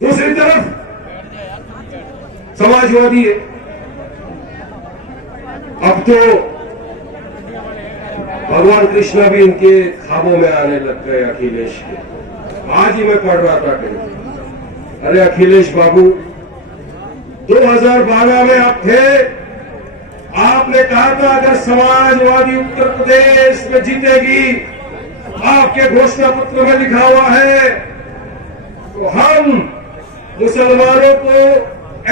दूसरी तरफ समाजवादी है। अब तो भगवान कृष्णा भी इनके ख्वाबों में आने लग गए अखिलेश के। आज ही मैं पढ़ रहा था कहीं, अरे अखिलेश बाबू 2012 में आप थे, आपने कहा था अगर समाजवादी उत्तर प्रदेश में जीतेगी, आपके घोषणा पत्र में लिखा हुआ है, तो हम मुसलमानों को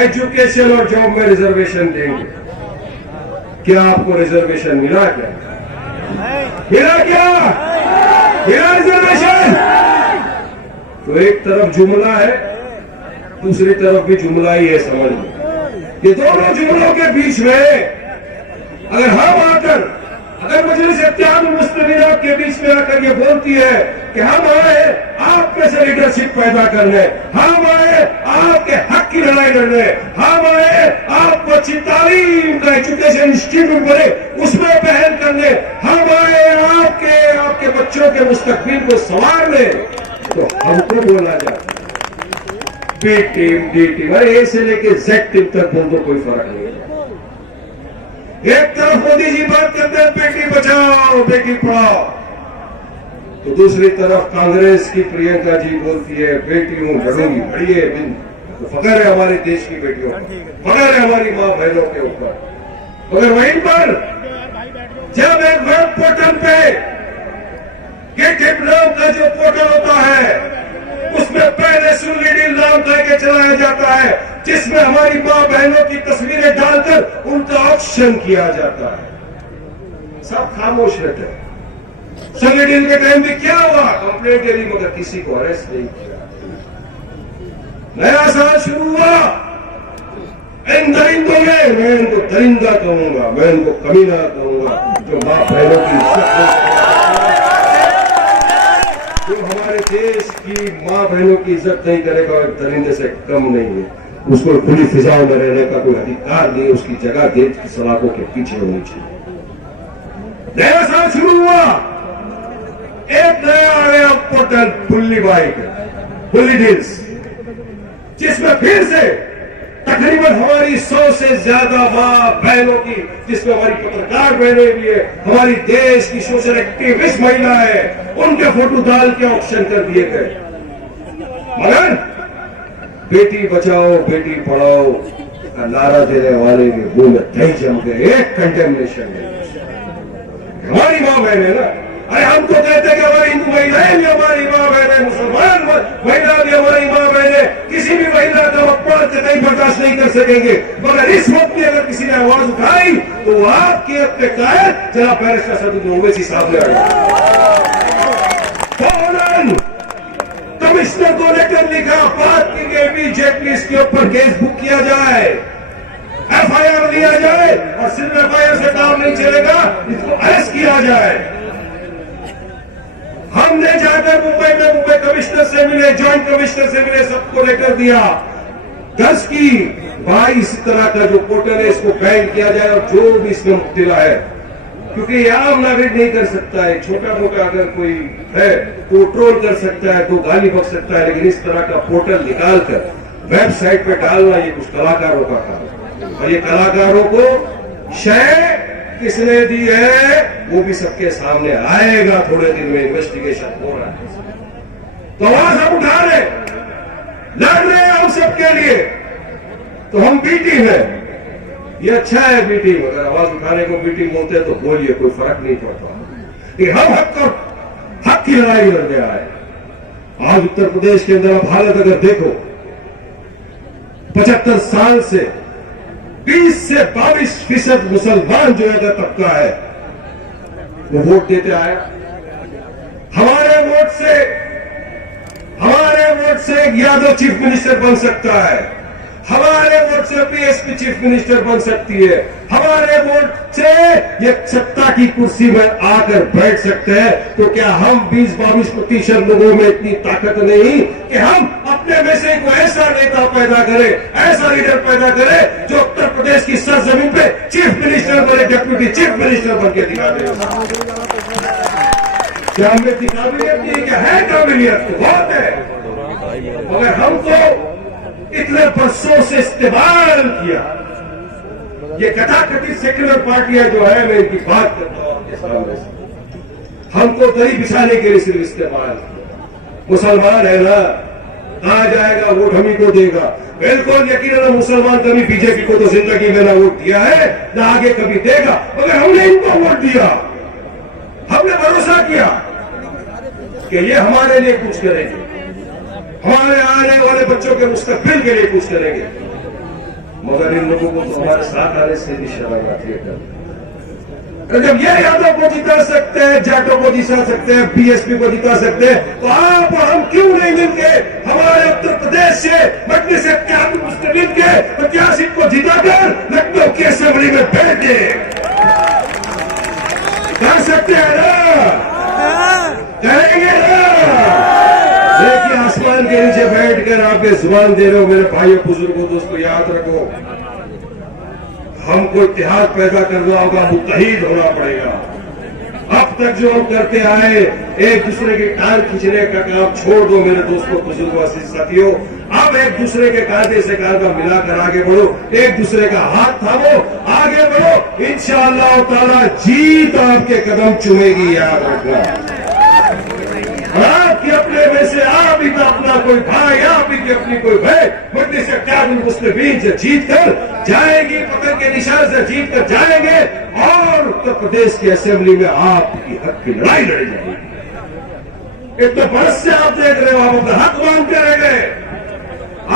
एजुकेशन और जॉब में रिजर्वेशन देंगे। क्या आपको रिजर्वेशन मिला? क्या मिला? क्या मिला रिजर्वेशन? तो एक तरफ जुमला है, दूसरी तरफ भी जुमला ही है। समझ लो, ये दोनों जुमलों के बीच में अगर हम आकर, अगर मजलिस इत्तेहाद मुस्लिमीन के बीच में आकर ये बोलती है कि हम आए आपके से लीडरशिप पैदा करने, हम आए आपके हक की लड़ाई लड़ने, हम आए आपको अच्छी तालीम का एजुकेशन इंस्टीट्यूट बने उसमें पहल करने, हम आए आपके बच्चों के मुस्तकबिल को संवारने, तो हमको बोला जाता बी टीम डी टीम, अरे ए से लेके जेड टीम तक बोल दो, कोई फर्क नहीं। एक तरफ मोदी जी बात करते हैं बेटी बचाओ बेटी पढ़ाओ, तो दूसरी तरफ कांग्रेस की प्रियंका जी बोलती है बेटी हूं लड़ूंगी, बढ़िए। तो फख्र है हमारे देश की बेटियों, फख्र है हमारी मां बहनों के ऊपर। मगर वहीं पर जब एक वेब पोर्टल पे गेट नाम का जो पोर्टल होता है, उसमें पहले सुन्नी डील नाम करके चलाया जाता है, जिसमें हमारी मां बहनों की तस्वीरें डालकर उनका ऑक्शन किया जाता है। सब खामोश रहते हैं। सुन्नी डील के टाइम भी क्या हुआ? कंप्लेंट करी मगर किसी को अरेस्ट नहीं किया। नया साल शुरू हुआ, इन दरिंदों में मैं इनको दरिंदा कहूंगा, मैं इनको कमीना कहूंगा, जो मां बहनों की इज्जत, जो हमारे देश की मां बहनों की इज्जत नहीं करेगा और दरिंदे से कम नहीं है। उसको खुली फिजाओं में रहने का कोई अधिकार नहीं, उसकी जगह गेट की सलाखों के पीछे होनी चाहिए। नया साल शुरू हुआ, एक नया आया portal fully bike, fully deals, जिसमें फिर से तकरीबन हमारी 100 से ज्यादा मां बहनों की, जिसमें हमारी पत्रकार बहनें भी है, हमारी देश की सोशल एक्टिविस्ट महिला है, उनके फोटो डाल के ऑक्शन कर दिए गए। मगर बेटी बचाओ बेटी पढ़ाओ का नारा देने वाले के मुंह में दही जम गए, एक कंडेमनेशन नहीं। हमारी मां बहन है ना, अरे हम तो कहते हैं कि हमारी हिंदू महिलाएं भी हमारी मां बहन है, मुसलमान महिला भी हमारी मां बहन है, किसी भी महिला का अपमान कतई बर्दाश्त नहीं कर सकेंगे। मगर इस वक्त में अगर किसी ने आवाज उठाई तो वो आपके अपने कायद जनाब बैरिस्टर सदुद्दीन ओवैसी साहब ने कमिश्नर को लेकर लिखा, बात की गई बीजेपी इसके ऊपर केस बुक किया जाए, एफआईआर लिया जाए, और सिर्फ एफआईआर से काम नहीं चलेगा, इसको अरेस्ट किया जाए। हमने जाकर मुंबई कमिश्नर से मिले, ज्वाइंट कमिश्नर से मिले, सबको लेकर दिया दस की भाई इस तरह का जो पोर्टल है इसको बैन किया जाए, और जो भी इसमें मुब्तला है, क्योंकि ये आम नागरिक नहीं कर सकता है, छोटा मोटा अगर कोई है तो ट्रोल कर सकता है, तो गाली बक सकता है, लेकिन इस तरह का पोर्टल निकालकर वेबसाइट पे डालना ये कुछ कलाकारों का काम है। और ये कलाकारों को शय किसने दी है वो भी सबके सामने आएगा, थोड़े दिन में इन्वेस्टिगेशन हो रहा है। तो आवाज हम उठा रहे, लड़ रहे हैं हम सबके लिए, तो हम बी टीम है, ये अच्छा है बी टीम। अगर आवाज उठाने को बी टीम बोलते हैं तो बोलिए, कोई फर्क नहीं पड़ता। कि हम हक की लड़ाई लड़ने आए। आज उत्तर प्रदेश के अंदर अब हालत अगर देखो, 75 साल से 20 से 22% मुसलमान जो है तबका है वो वोट देते आए। हमारे वोट से एक यादव चीफ मिनिस्टर बन सकता है, हमारे वोट से बीएसपी चीफ मिनिस्टर बन सकती है, हमारे वोट से ये सत्ता की कुर्सी में आकर बैठ सकते हैं। तो क्या हम 20-22% लोगों में इतनी ताकत नहीं कि हम अपने में से कोई ऐसा नेता पैदा करे, ऐसा लीडर पैदा करे जो उत्तर प्रदेश की सरजमीन पे चीफ मिनिस्टर बने, डिप्यूटी चीफ मिनिस्टर बन के दिखा दे? क्या हमें काबिलियत नहीं? क्या है काबिलियत? बहुत है, मगर हम तो इतने बरसों से इस्तेमाल किया। ये कथाकथित सेक्युलर पार्टियां जो है, मैं इनकी बात करता हूं आपके सामने से, हमको दरी बिछाने के लिए सिर्फ इस्तेमाल किया। मुसलमान है ना, कहा जाएगा वोट हम ही को देगा। बिल्कुल यकीनन मुसलमान कभी बीजेपी को तो जिंदगी में ना वोट दिया है, ना आगे कभी देगा, मगर हमने इनको वोट दिया। हमने भरोसा किया कि ये हमारे लिए कुछ करेंगे, हमारे आने वाले बच्चों के मुस्तकबिल के लिए कुछ करेंगे। मगर इन लोगों को तो हमारे साथ आने से भी शर्म आती है। जब ये यादव को जिता सकते हैं, जाटों को जिता सकते हैं, बीएसपी को जिता सकते हैं, तो आप और हम क्यों नहीं मिलके हमारे उत्तर प्रदेश से मजलिस मुस्लिमीन के 85 को जिताकर लखनऊ की असेंबली में बैठे कर सकते हैं ना, करेंगे ना। देखिए, आसमान के नीचे बैठकर आपके जुबान दे रहे हो मेरे भाइयों बुजुर्गों दोस्तों, याद रखो, हमको इत्तेहाद पैदा करना होगा, मुत्तहीद होना पड़ेगा। अब तक जो हम करते आए, एक दूसरे की टांग खींचने का काम छोड़ दो मेरे दोस्तों बुजुर्गों साथियों। अब एक दूसरे के कांधे से कांधा मिलाकर आगे बढ़ो, एक दूसरे का हाथ थामो, आगे बढ़ो। इंशाअल्लाह ताला जीत आपके कदम चूमेगी, याद रखना। आपके अपने में से आप ही का अपना कोई भाई, आप ही की अपनी कोई भाई मजलिस मुस्लिमीन से जीत कर जाएगी, पकड़ के निशान से जीत कर जाएंगे और उत्तर प्रदेश की असेंबली में आपकी हक की लड़ाई लड़ी जाएगी। इतने बरस से आप देख रहे हो, आप अपना हक मांगते रह गए,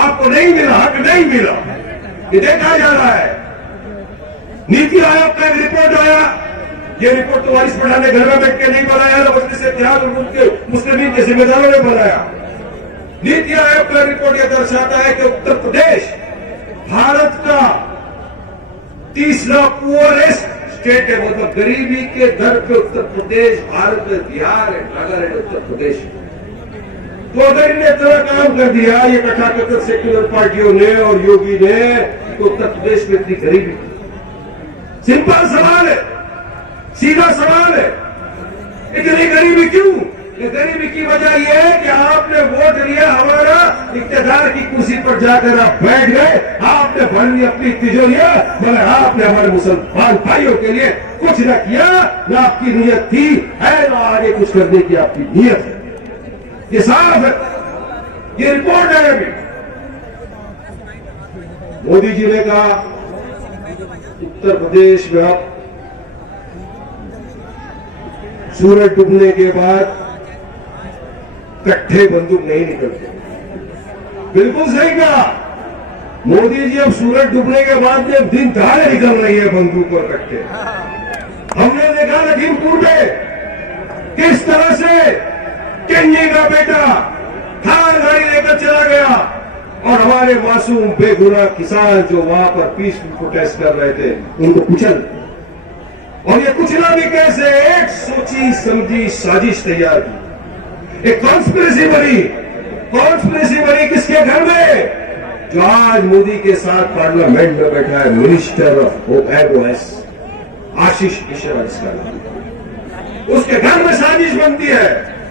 आपको नहीं मिला, हक नहीं मिला, ये देखा जा रहा है। नीति आयोग का एक रिपोर्ट आया, ये रिपोर्ट तो वारिस पठान ने घर में बैठ के नहीं बनाया, मजलिस इत्तेहाद और मुस्लिमीन के जिम्मेदारों ने बनाया। नीति आयोग का रिपोर्ट यह दर्शाता है कि उत्तर प्रदेश भारत का तीसरा पुअरेस्ट स्टेट है, मतलब गरीबी के दर पे उत्तर प्रदेश भारत में बिहार है, नागालैंड उत्तर प्रदेश। तो अगर इन्हें तरह काम कर दिया ये कथाकथित सेक्युलर पार्टियों ने और योगी ने, तो उत्तर प्रदेश में इतनी गरीबी, सिंपल सवाल है, सीधा सवाल है, इतनी गरीबी क्यों? ये गरीबी की वजह यह है कि आपने वोट लिया, हमारा इख्तियार की कुर्सी पर जाकर आप बैठ गए, आपने भर ली अपनी तिजोरियां, मगर आपने हमारे मुसलमान भाइयों के लिए कुछ न किया, न आपकी नीयत थी है, न आगे कुछ करने की आपकी नीयत है। ये साफ है, ये रिपोर्ट है। अभी मोदी जी ने कहा उत्तर प्रदेश में अब सूरज डूबने के बाद कट्ठे बंदूक नहीं निकलते। बिल्कुल सही कहा मोदी जी, अब सूरज डूबने के बाद में दिन दहाड़े निकल रही है बंदूक और कट्ठे। हमने देखा लखीमपुर में किस तरह से केन्जी का बेटा थार गाड़ी लेकर चला गया और हमारे मासूम बेगुनाह किसान जो वहां पर पीसफुल प्रोटेस्ट कर रहे थे उनको कुचल, और ये कुचला भी कैसे? एक सोची समझी साजिश तैयार की, एक कॉन्स्पिरेसी बनी किसके घर में? जो आज मोदी के साथ पार्लियामेंट में बैठा है, minister of OS Ashish Mishra जिसका नाम, उसके घर में साजिश बनती है।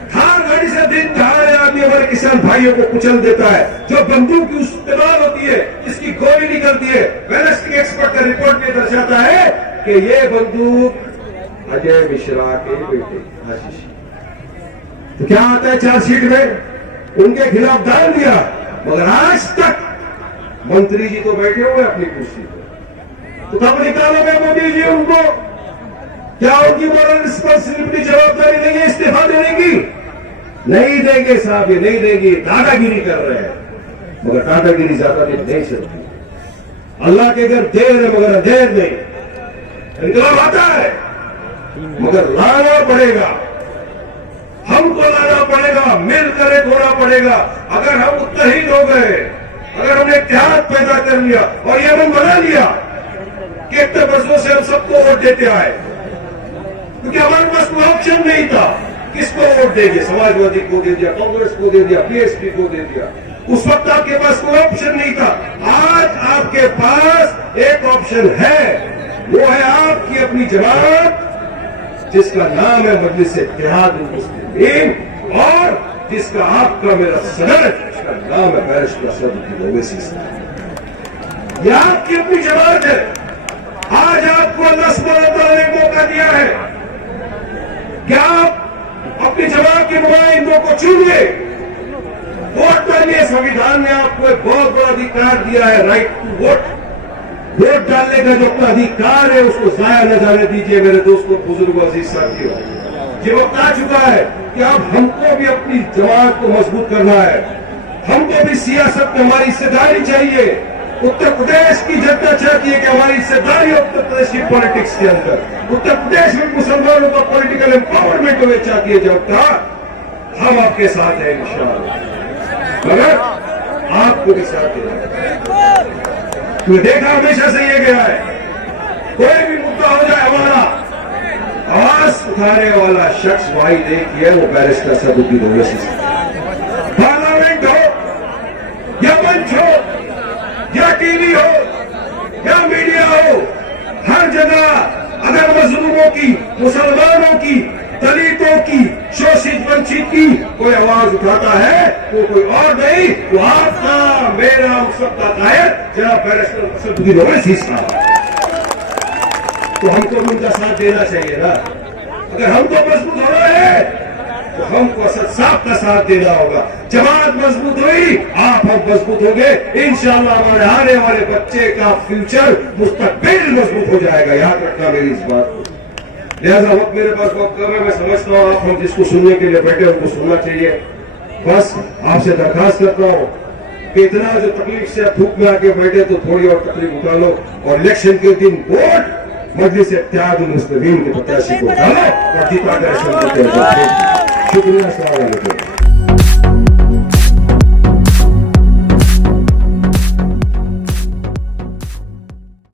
थार गाड़ी से दिन दहाड़े आदमी हमारे किसान भाइयों को कुचल देता है, जो बंदूक की इस्तेमाल होती है, जिसकी गोली निकलती है। बैलिस्टिक एक्सपर्ट का रिपोर्ट में दर्शाता है कि ये बंदूक अजय मिश्रा के बेटे आशीष। तो क्या आता है चार्जशीट में? उनके खिलाफ दान दिया, मगर आज तक मंत्री जी तो बैठे हुए अपनी कुर्सी पर, तो कब निकालोगे मोदी जी उनको? क्या उनकी मॉरल रिस्पॉन्सिबिलिटी, जवाबदारी नहीं है इस्तीफा देने की? नहीं देंगे साहब, ये नहीं देंगे, दादागिरी कर रहे हैं, मगर दादागिरी ज्यादा नहीं चलती। अल्लाह के घर देर है मगर देर नहीं, इनकलाब आता है मगर लाना पड़ेगा, हमको लाना पड़ेगा, मिलकर एक होना पड़ेगा। अगर हम मुत्तहीद हो गए, अगर हमने इत्तेहाद पैदा कर लिया और ये हम बना लिया कि इतने बरसों से हम सबको वोट देते आए, क्योंकि हमारे पास कोई ऑप्शन नहीं था, किसको वोट देंगे? समाजवादी को दे दिया, कांग्रेस को दे दिया, बीएसपी को दे दिया। उस वक्त आपके पास कोई ऑप्शन नहीं था। आज आपके पास एक ऑप्शन है, वो है आपकी अपनी जमात, जिसका नाम है मजलिस इत्तेहाद मुस्लिमीन, और जिसका आपका मेरा सदर नाम है बैरिस्टर असदुद्दीन ओवैसी साहब। यह आपकी अपनी जमात है। आज आपको अल्लाह सुब्हानहू व तआला ने मौका दिया है कि आप अपनी जमात के नुमाइंदों को चुनिए, वोट डालिए। संविधान ने आपको एक बहुत बड़ा अधिकार दिया है, राइट टू वोट। वोट डालने का जो अपना अधिकार है उसको जाया न जाने दीजिए मेरे दोस्तों, बुजुर्गों, अजीज साथियों। ये वक्त आ चुका है कि अब हमको भी अपनी जमात को मजबूत करना है। हमको भी सियासत में हमारी हिस्सेदारी चाहिए। उत्तर प्रदेश की जनता चाहती है कि हमारी हिस्सेदारी उत्तर प्रदेश की पॉलिटिक्स के अंदर, उत्तर प्रदेश में मुसलमानों का पॉलिटिकल एम्पावरमेंट होना चाहती है। जब तक हम आपके साथ हैं इंशाअल्लाह, मगर आपको भी साथ देना। तो देखा हमेशा से ये गया है, कोई भी मुद्दा हो जाए हमारा आवाज उठाने वाला शख्स भाई देखिए वो बैरिस्टर असदुद्दीन ओवैसी। पार्लियामेंट हो या मंच हो या टीवी हो या मीडिया हो, हर जगह अगर मजलूमों की, मुसलमानों की, दलितों की, शोषित वंचित की कोई आवाज उठाता है वो कोई और नहीं, वो आपका, मेरा, हम सबका कायद जनाब बैरिस्टर असदुद्दीन ओवैसी साहब। तो हमको भी उनका साथ देना चाहिए ना। अगर हम तो मजबूत हो रहे हैं तो हमको असद साहब का साथ देना होगा। जमात मजबूत हुई, आप हम मजबूत होंगे इंशाअल्लाह। हमारे आने वाले बच्चे का फ्यूचर, मुस्तकबिल मजबूत हो जाएगा। याद रखना मेरी इस बात को। लिहाजा वक्त मेरे पास बहुत कम है, मैं समझता हूँ आप हम जिसको सुनने के लिए बैठे उनको सुनना चाहिए। बस आपसे दरखास्त करता हूँ कि इतना जो तकलीफ से धूप में आके बैठे तो थोड़ी और तकलीफ उठा लो, और इलेक्शन के दिन वोट मजलिस इत्तेहादुल मुस्लिमीन के प्रत्याशी को डालो और जीता कर शुक्रिया। अस्सलाम वालेकुम।